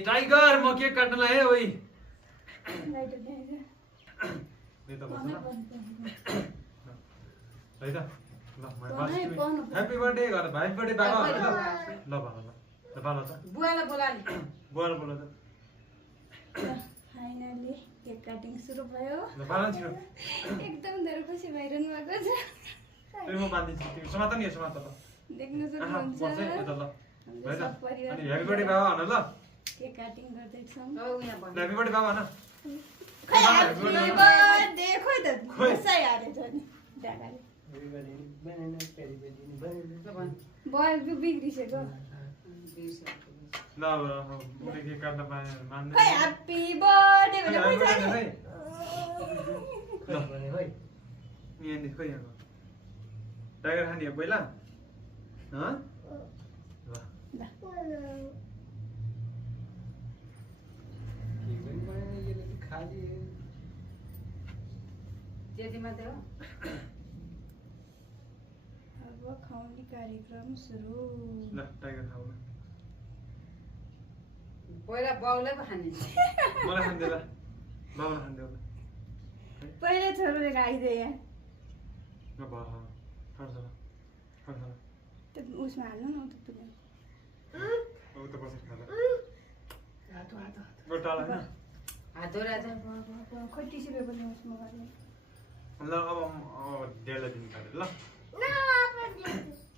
tiger म cake काट्नलाई है ओइ ह्याप्पी बर्थडे गर भाइ बर्थडे बाबा ल बाबा त बुवालाई बोला नि बुवालाई बोला त फाइनली केक कटिङ सुरु भयो ल बाबा छिटो एकदम धेरै खुसी भइरहनु भएको छ म बाँधिदिन्छु तिमी समात नि समात ल देख्न आहा पर्छ सक्नुहुन्छ यता ल है त परिवार अनि ह्याप्पी बर्थडे बाबा भन ल केक कटिङ गर्दैछौँ औ यहाँ भन ह्याप्पी बर्थडे बाबा भन खै ह्याप्पी बर्थडे खोइ त खुसै हालेछ नि डागाले बल्ब बिग्रिसक्यो ल उले के काट्न पाए मान्दैन खै ह्याप्पी बर्थडे भने ह्याप्पी खोइ बर्थडे है है यहाँ नि खोइ यहाँ टाइगर खाने हो पहिला हँ ल त्यति मात्रै हो अब खुवाउने कार्यक्रम सुरु ल टाइगर खाऊ ल पहिला बाउलाई पो खाने मलाई खान्दै ल बाबालाई खान्दै ल पहिले छोरोले खाइदिए यहाँ ल भयो खान्छ ल खान्छ ल त्यो उसमा हाल्नु न त पुग्यो अब त बसेर खाँदा गोटाला हैन हात धोइरहेछ खोइ टिस्यु पेपर ल्याउनुहोस् म गर्ने ल अब डेढलाई दिनु काटेर ल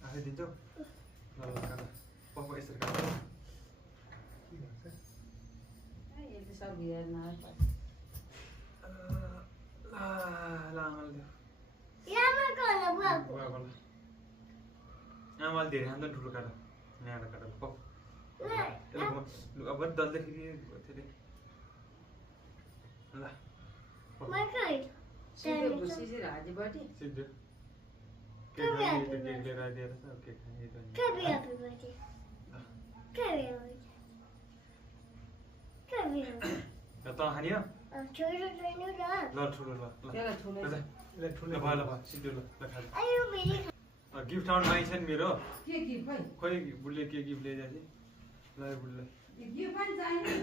आफै दिन्छौ ल ल काट पप्पा यसरी काट यसले सब भिएर नआए ल आमाले आमाले धेरै खान्छ ठुलो काट न्याडो काट पप अब दल्दाखेरि त्यसले ल सिधै भुसी हाजीपट्टि सिद्धो केक लिएर आइदिएर छ केक ल त खाने हो ल ठुलो ल ल त्यसलाई ठुलो ल भयो ल भयो सिद्धो ल खा गिफ्ट आउनु माइ छ नि मेरो के गिफ्ट खै खोइ बुढले के गिफ्ट ल्याइदिएको थिएँ ल बुढलाई गिफ्ट पनि चाहिने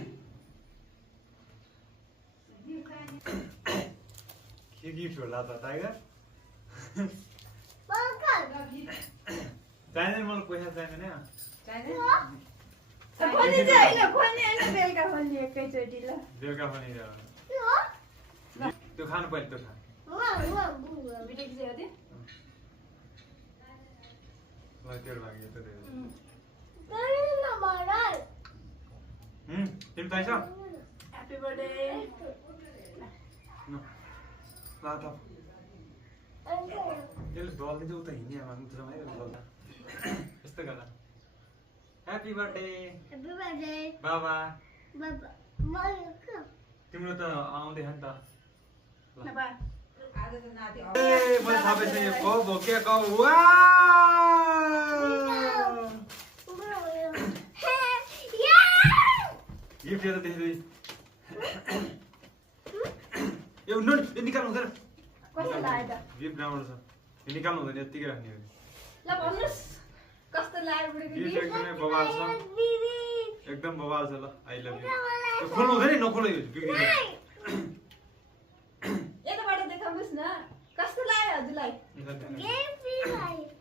के गिफ्ट होला त टाइगर चाहिँदैन मलाई पैसा चाहिँदैन चाहिने खोल्ने चाहिँ होइन खोल्ने होइन बेलुका खोल्ने एकैचोटि ल बेलुका पनि त्यो खानु पहिले त्यो खा बिटेको चाहिँ हो त्यो ल तेरो भाग्यो त तिमी चाहिन्छ ह्याप्पी बर्थडे ल त यसले दल्दै चाहिँ उता हिँड्ने आमा रमाइ दल्दा यस्तो गर्दा ह्याप्पी बर्थडे बाबा तिम्रो त आउँदै नि त आज त नाति ए मैले थाहा पाइसकेँ यो कप हो के कप वा गिफ्ट हेर त्यसरी यो नो यो निकाल्नु हुँदैन कस्तो लाग्यो त गिफ्ट राम्रो छ यो निकाल्नु हुँदैन यत्तिकै राख्ने हो ल भन्नुहोस् कस्तो लाग्यो बुढीको गिफ्ट गिफ्ट एकदमै बवाल छ एकदम बवाल छ ल आई लभ यु यो खोल्नु हुँदैन नखोलो यो बिग्रिन्छ यताबाट देखाउनुहोस् न कस्तो लाग्यो हजुरलाई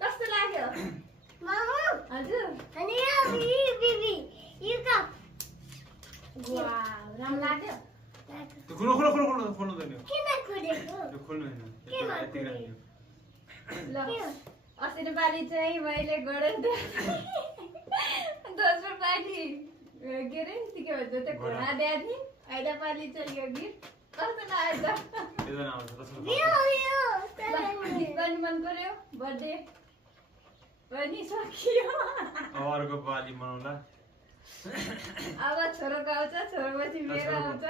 कस्तो लाग्यो हजुर वाउ राम्रो लाग्यो त्यो खोल्नु खोल्नु खोल्नु खोल्नु खोल्नु हुँदैन यो खोल्नु हुँदैन यत्तिकै राख्ने हो ल अस्ति पालि चाहिँ मैले गरे दोस्रो पालि के अरे के भन्छ त्यो घोडा दिएको थिएँ अहिले पालि चाहिँ यो गिफ्ट कस्तो लाग्यो त यो आउँछ रसो गीत पनि मन पर्यो बर्थडे पनि सकियो अर्को पालि मनाउँला अब छोरोको आउँछ छोरोपछि मेरो आउँछ